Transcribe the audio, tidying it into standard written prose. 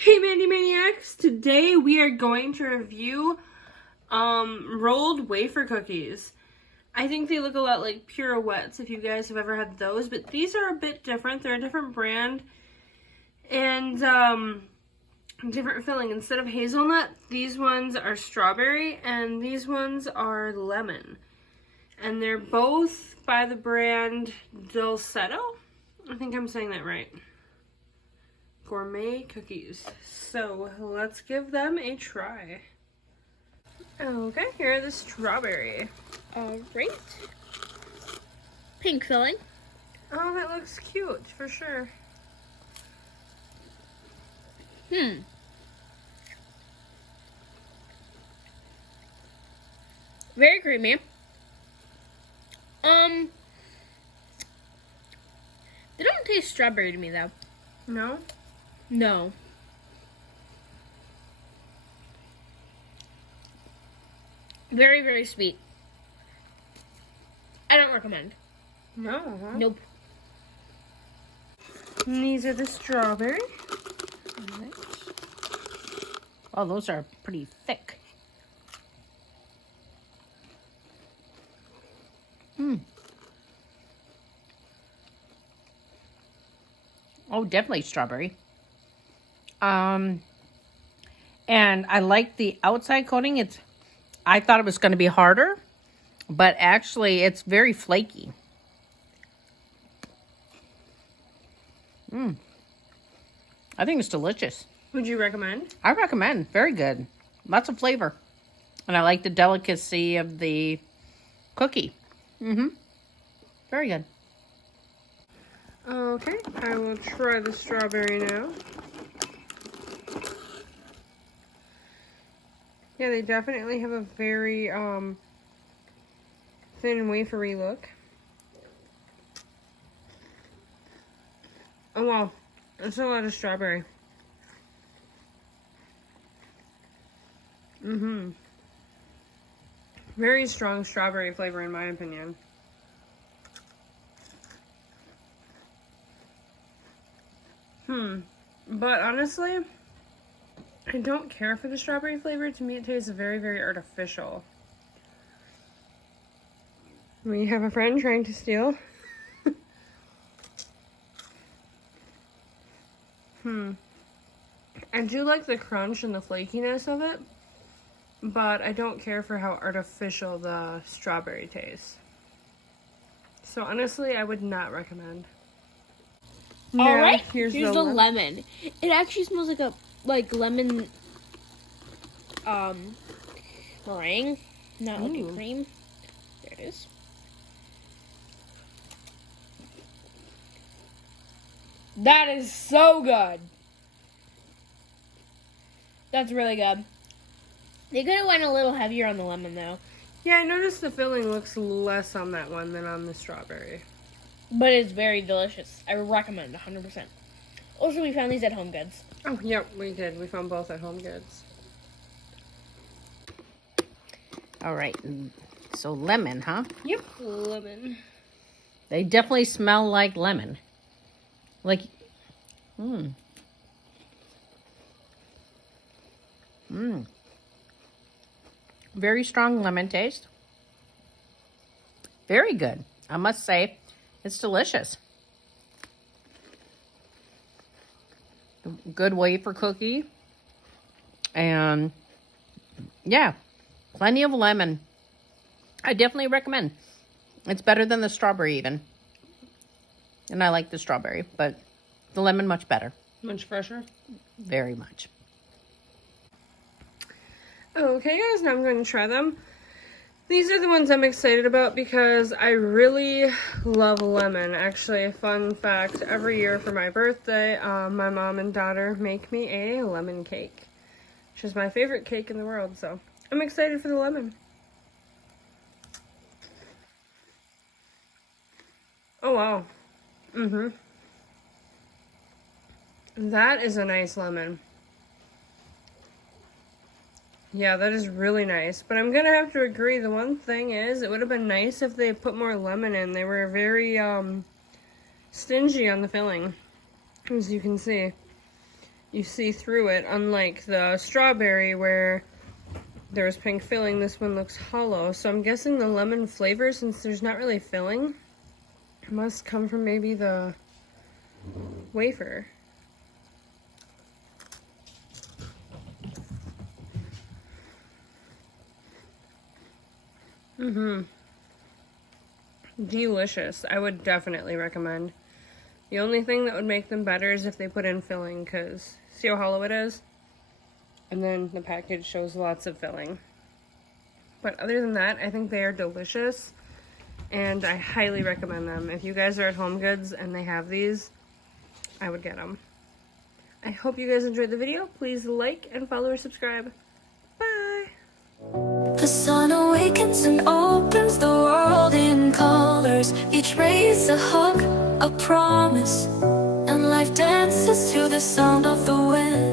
Hey Mandi Maniacs! Today we are going to review rolled wafer cookies. I think they look a lot like Pirouettes if you guys have ever had those, but these are a bit different. They're a different brand and different filling. Instead of hazelnut, these ones are strawberry and these ones are lemon. And they're both by the brand Dolcetto. I think I'm saying that right. Gourmet cookies. So let's give them a try. Okay, here are the strawberry. Alright. Pink filling. Oh, that looks cute for sure. Very creamy. They don't taste strawberry to me though. No? No. Very, very sweet. I don't recommend. No, huh? Nope. And these are the strawberry. Alright. Oh, those are pretty thick. Oh, definitely strawberry. And I like the outside coating. I thought it was going to be harder, but actually it's very flaky. I think it's delicious. Would you recommend? I recommend. Very good. Lots of flavor. And I like the delicacy of the cookie. Very good. Okay, I will try the strawberry now. Yeah, they definitely have a very thin and wafery look. Oh wow, that's a lot of strawberry. Very strong strawberry flavor in my opinion. But honestly, I don't care for the strawberry flavor. To me, it tastes very, very artificial. We have a friend trying to steal. I do like the crunch and the flakiness of it, but I don't care for how artificial the strawberry tastes. So honestly, I would not recommend. All right, here's the lemon. It actually smells like lemon meringue, not like a cream. There it is. That is so good. That's really good. They could have went a little heavier on the lemon though. Yeah, I noticed the filling looks less on that one than on the strawberry. But it's very delicious. I recommend 100%. Also, we found these at Home Goods. Oh, yep, we did. We found both at Home Goods. All right. So lemon, huh? Yep, lemon. They definitely smell like lemon. Like, Very strong lemon taste. Very good. I must say, it's delicious. Good wafer cookie. And yeah, plenty of lemon. I definitely recommend. It's better than the strawberry even. And I like the strawberry, but the lemon much better. Much fresher? Very much. Okay guys, now I'm going to try them. These are the ones I'm excited about because I really love lemon. Actually, a fun fact, every year for my birthday, my mom and daughter make me a lemon cake, which is my favorite cake in the world, so I'm excited for the lemon. Oh wow. That is a nice lemon. Yeah, that is really nice. But I'm gonna have to agree, the one thing is, it would have been nice if they put more lemon in. They were very stingy on the filling, as you can see. you see through it, unlike the strawberry where there's pink filling. This one looks hollow, so I'm guessing the lemon flavor, since there's not really filling, must come from maybe the wafer. Delicious. I would definitely recommend. The only thing that would make them better is if they put in filling, because see how hollow it is? And then the package shows lots of filling. But other than that, I think they are delicious, and I highly recommend them. If you guys are at Home Goods and they have these, I would get them. I hope you guys enjoyed the video. Please like and follow or subscribe. Bye! The sun awakens and opens the world in colors. Each ray is a hug, a promise, and life dances to the sound of the wind.